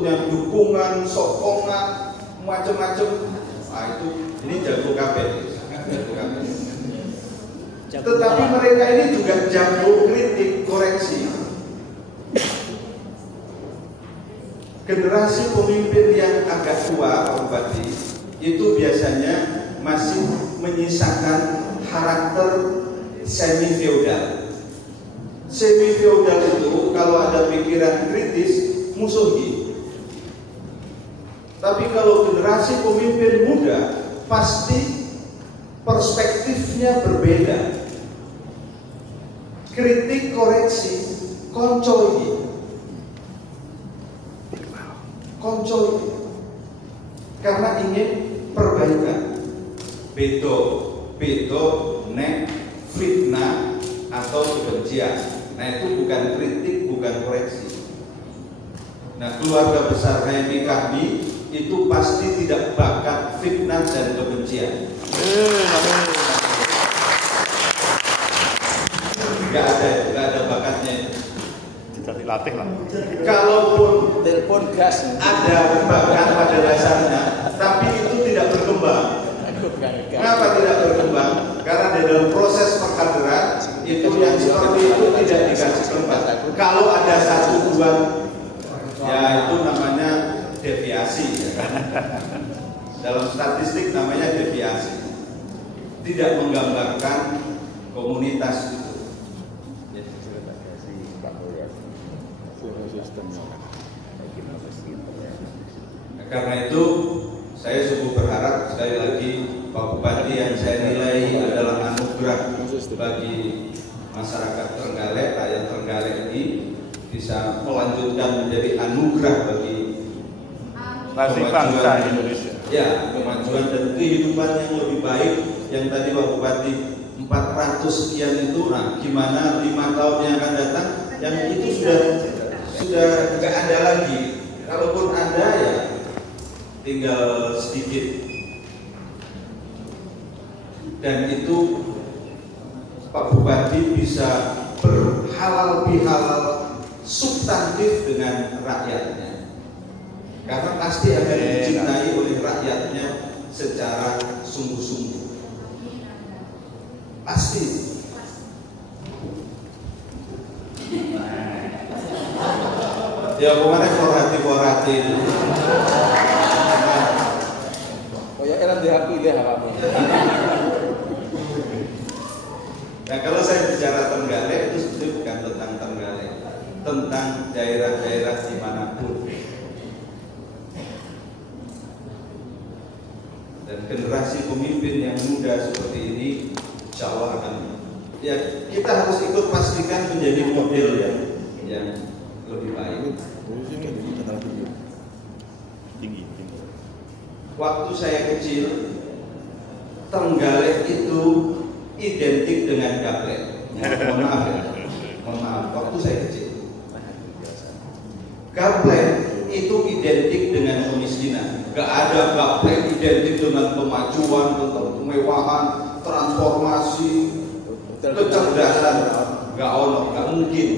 bentuknya dukungan, sokongan, macam-macam. Nah itu ini jago kabeh. Tetapi mereka ini juga jago kritik, koreksi. Generasi pemimpin yang agak tua, Pak Bupati, itu biasanya masih menyisakan karakter semi feodal. Semi feodal itu kalau ada pikiran kritis musuhi. Tapi kalau generasi pemimpin muda pasti perspektifnya berbeda. Kritik, koreksi, koncoi, karena ingin perbaikan. Bedo nek fitnah atau kebencian. Nah itu bukan kritik, bukan koreksi. Nah keluarga besar HMI kami itu pasti tidak bakat fitnah dan kebencian. Nggak ada bakatnya. Tidak dilatih lah. Kalaupun telepon gas ada bakat pada dasarnya, tapi itu tidak berkembang. Kenapa tidak berkembang? Karena di dalam proses pengkaderan itu yang seperti itu tidak dikasih tempat. Kalau ada satu dua, ya itu namanya deviasi. Dalam statistik namanya deviasi. Tidak menggambarkan komunitas itu. Karena itu saya sungguh berharap sekali lagi Pak Bupati yang saya nilai adalah anugerah bagi masyarakat Trenggalek, rakyat Trenggalek ini bisa melanjutkan menjadi anugerah bagi bangsa Indonesia. Ya, kemajuan dan kehidupan yang lebih baik. Yang tadi Pak Bupati 400 sekian itu, nah gimana 5 tahun yang akan datang? Yang itu sudah nggak ada lagi. Kalaupun ada ya tinggal sedikit. Dan itu Pak Bupati bisa berhalal bihalal substantif dengan rakyatnya, karena pasti akan dicintai oleh rakyatnya secara sungguh-sungguh. Pasti. Ya kemarin forhati oh ya enak dihapilih kamu. Nah kalau saya bicara Trenggalek itu sebetulnya bukan tentang Trenggalek, tentang daerah-daerah dimanapun. Dan generasi pemimpin yang muda seperti ini, insya Allah akan, ya kita harus ikut pastikan menjadi model yang lebih baik. Tinggi. Waktu saya kecil, Trenggalek itu identik dengan gaplek. Mohon maaf, waktu saya kecil. Gaplek itu identik dengan kemiskinan. Gak ada gaplek identik dengan kemajuan, tentang kemewahan, transformasi, kecerdasan. Gak ono, gak mungkin.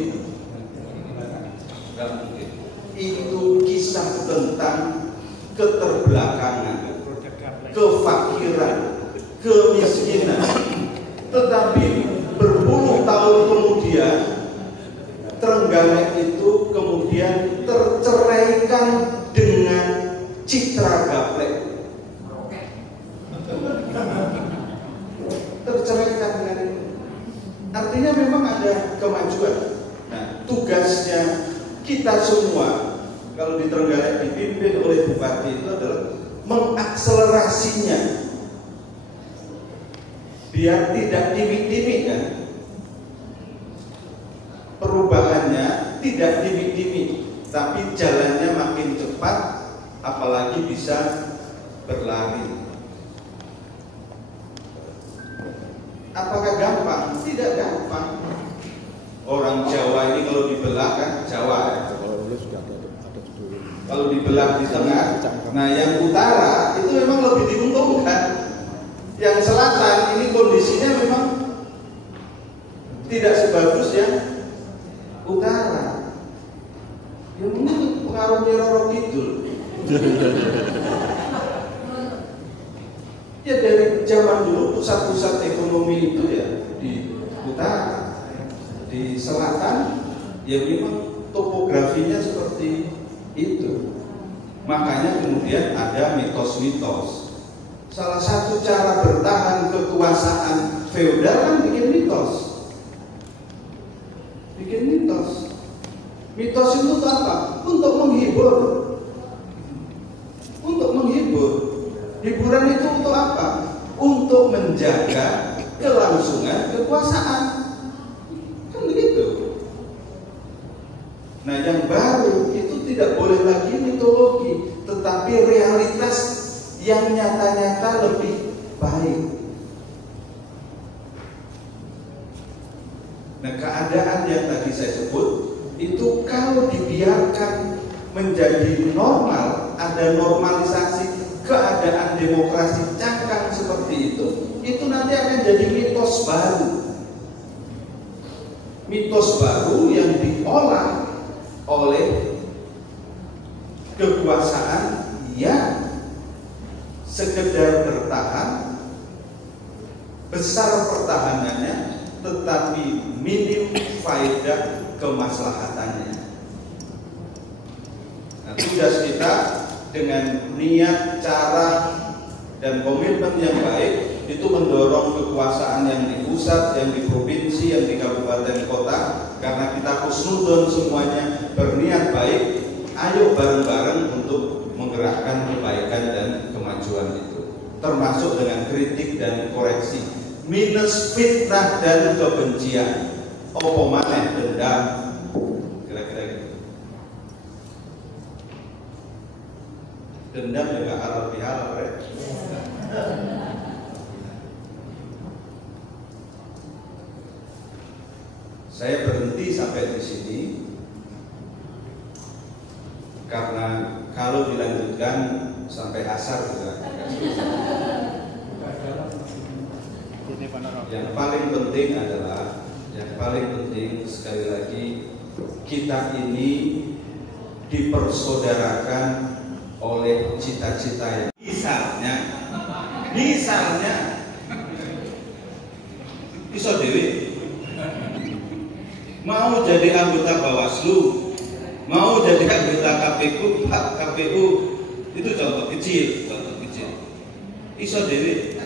Itu kisah tentang keterbelakangan, kefakiran, kemiskinan. Tetapi berpuluh tahun kemudian Trenggalek itu kemudian terceraikan dengan citra gaplek. Terceraikan dengan itu. Artinya memang ada kemajuan. Nah, tugasnya kita semua kalau di Trenggalek dipimpin oleh Bupati itu adalah mengakselerasinya biar tidak timik-timik kan. Perubahannya tidak timik-timik, tapi jalannya makin cepat, apalagi bisa berlari. Apakah gampang? Tidak gampang. Orang Jawa ini kalau dibelah kan Jawa ya. Kalau dibelah di tengah, nah yang utara itu memang lebih diuntungkan. Yang selatan ini kondisinya memang tidak sebagus yang utara. Ya mungkin pengaruh Nyi Roro Kidul. Ya dari zaman dulu pusat-pusat ekonomi itu ya di utara, di selatan, ya memang topografinya seperti itu. Makanya kemudian ada mitos-mitos. Salah satu cara bertahan kekuasaan feodal kan bikin mitos. Bikin mitos. Mitos itu apa? Untuk menghibur. Untuk menghibur. Hiburan itu untuk apa? Untuk menjaga kelangsungan kekuasaan. Kan begitu. Nah, yang baru itu tidak boleh lagi mitologi, tetapi realitas yang nyata-nyata lebih baik. Nah, keadaan yang tadi saya sebut itu kalau dibiarkan menjadi normal, ada normalisasi keadaan demokrasi cangkang seperti itu nanti akan jadi mitos baru. Mitos baru yang diolah oleh kekuasaan yang sekedar bertahan, besar pertahanannya, tetapi minim faedah kemaslahatannya. Nah, tugas kita dengan niat, cara, dan komitmen yang baik itu mendorong kekuasaan yang di pusat, yang di provinsi, yang di kabupaten kota. Karena kita husnudon semuanya berniat baik, ayo bareng-bareng untuk menggerakkan kebaikan dan kemajuan itu, termasuk dengan kritik dan koreksi, minus fitnah dan kebencian, opo maneh dendam, kira-kira gitu. Dendam juga halal bihalal, right? Saya berhenti sampai di sini karena kalau dilanjutkan sampai asar juga. Yang paling penting adalah, yang paling penting sekali lagi, kita ini dipersaudarakan oleh cita-cita yang misalnya iso dewe mau jadi anggota Bawaslu, mau jadi anggota KPU, itu contoh kecil. Iso dewe.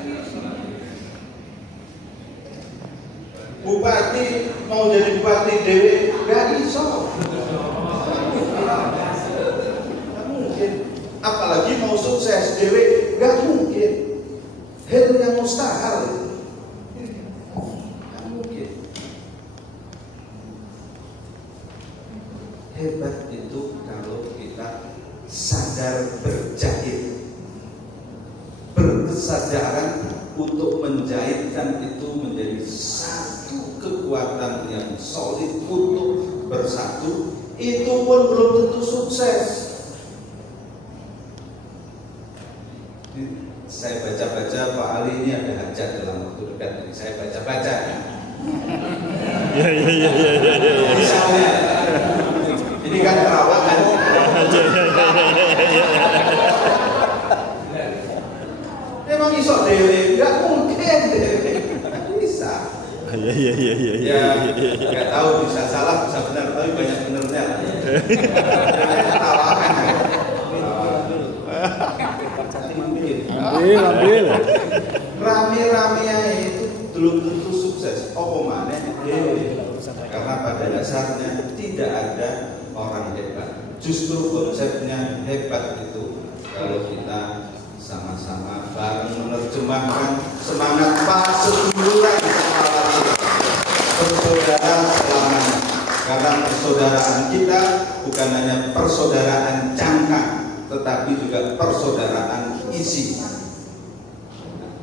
Bupati mau jadi bupati dewe, gak iso. Gak mungkin. Apalagi mau sukses dewe, gak mungkin. Hal yang mustahil. Hebat itu kalau kita sadar berjahit, berkesadaran untuk menjahitkan itu menjadi satu kekuatan yang solid untuk bersatu. Itu pun belum tentu sukses. Saya baca-baca Pak Ali ini ada hajat dalam waktu dekat ini. Saya baca-baca. Misalnya ini kan perawatan. Memang iso dewe, nggak mungkin dewe, bisa. Ya, nggak tahu, bisa salah, bisa benar, tapi banyak benernya. Tawakan. Ambil. Rame-ramenya itu belum tentu sukses. Oh, maneh dewe. Karena pada dasarnya tidak ada orang hebat. Justru konsepnya hebat itu kalau kita sama-sama bareng menerjemahkan semangat perseduluran bersaudara selamanya. Karena persaudaraan kita bukan hanya persaudaraan cangkang, tetapi juga persaudaraan isi.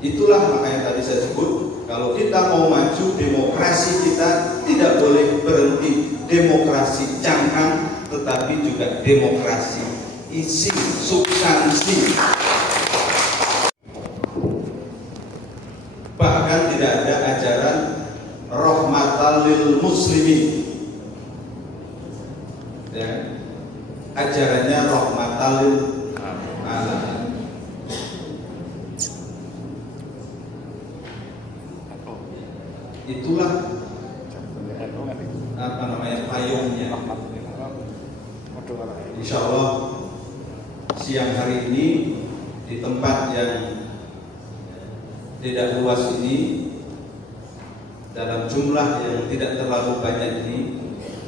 Itulah makanya tadi saya sebut, kalau kita mau maju, demokrasi kita tidak boleh berhenti demokrasi cangkang, tetapi juga demokrasi isi, substansi. Bahkan tidak ada ajaran rahmatan lil muslimin, ya. ajarannya rahmatal lil alamin. Itulah apa namanya payungnya. Insya Allah siang hari ini di tempat yang tidak luas ini, dalam jumlah yang tidak terlalu banyak ini,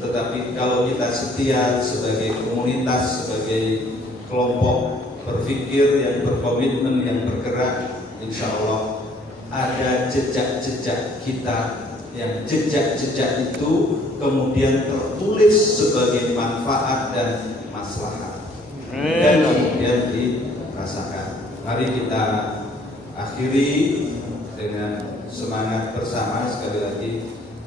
tetapi kalau kita setia sebagai komunitas, sebagai kelompok berpikir yang berkomitmen, yang bergerak, insya Allah ada jejak-jejak kita, yang jejak-jejak itu kemudian tertulis sebagai manfaat dan maslahat dan kemudian dirasakan. Mari kita akhiri dengan semangat bersama. Sekali lagi,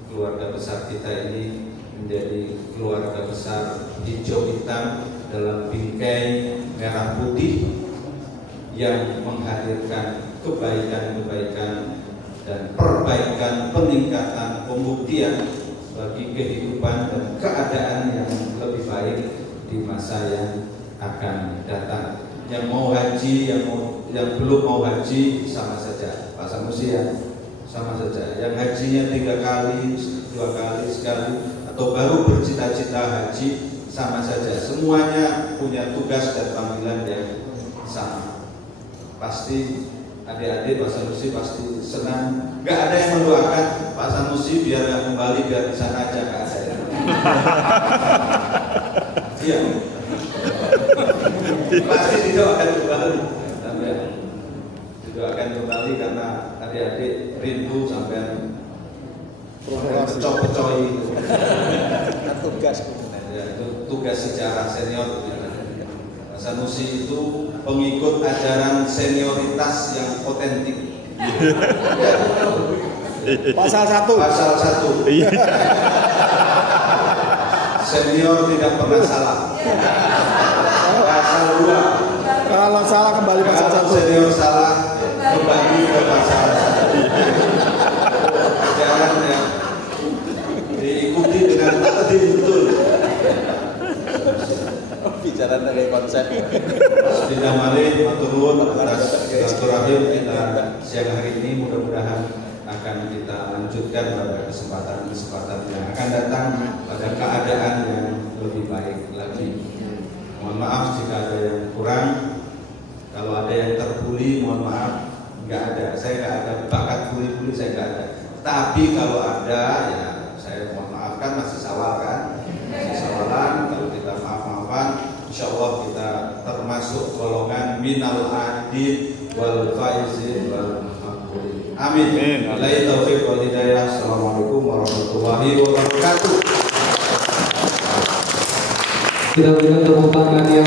keluarga besar kita ini menjadi keluarga besar hijau hitam dalam bingkai merah putih yang menghadirkan kebaikan-kebaikan dan perbaikan, peningkatan, pembuktian bagi kehidupan dan keadaan yang lebih baik di masa yang akan datang. Yang mau haji, yang belum mau haji sama saja, Pak Sanusi ya, sama saja. Yang hajinya 3 kali, 2 kali, sekali, atau baru bercita-cita haji, sama saja. Semuanya punya tugas dan panggilan yang sama. Pasti adik-adik Pak Sanusi pasti senang. Gak ada yang mendoakan Pak Sanusi biar kembali, biar di sana aja, gak ada. Iya. Pasti didoakan kembali. Didoakan kembali karena adik-adik rindu sampai pecah-pecah itu. Tugas. Ya, itu tugas sejarah senior. Pak Sanusi itu pengikut ajaran senioritas yang otentik. Pasal 1. Pasal 1. Senior tidak pernah salah. Pasal 2. Kalau salah kembali pasal 1. Senior salah kembali ke pasal 1. Ajaran yang diikuti dengan tertib betul. Bicara dari konsep. Tidak mari maturun atas silaturahim kita siang hari ini, mudah-mudahan akan kita lanjutkan pada kesempatan-kesempatan yang akan datang pada keadaan yang lebih baik lagi. Mohon maaf jika ada yang kurang, kalau ada yang terbuli mohon maaf, nggak ada, saya nggak ada bakat buli-buli, saya nggak ada. Tapi kalau ada ya saya mohon maafkan, masih sawal kan, masih sawalan. Kalau kita maaf-maafan, insya Allah kita termasuk golongan minal adid wal faizin wal maqbulin. Amin. Billahi taufiq wal hidayah. Assalamualaikum warahmatullahi wabarakatuh. Kita berikan tepuk tangan yang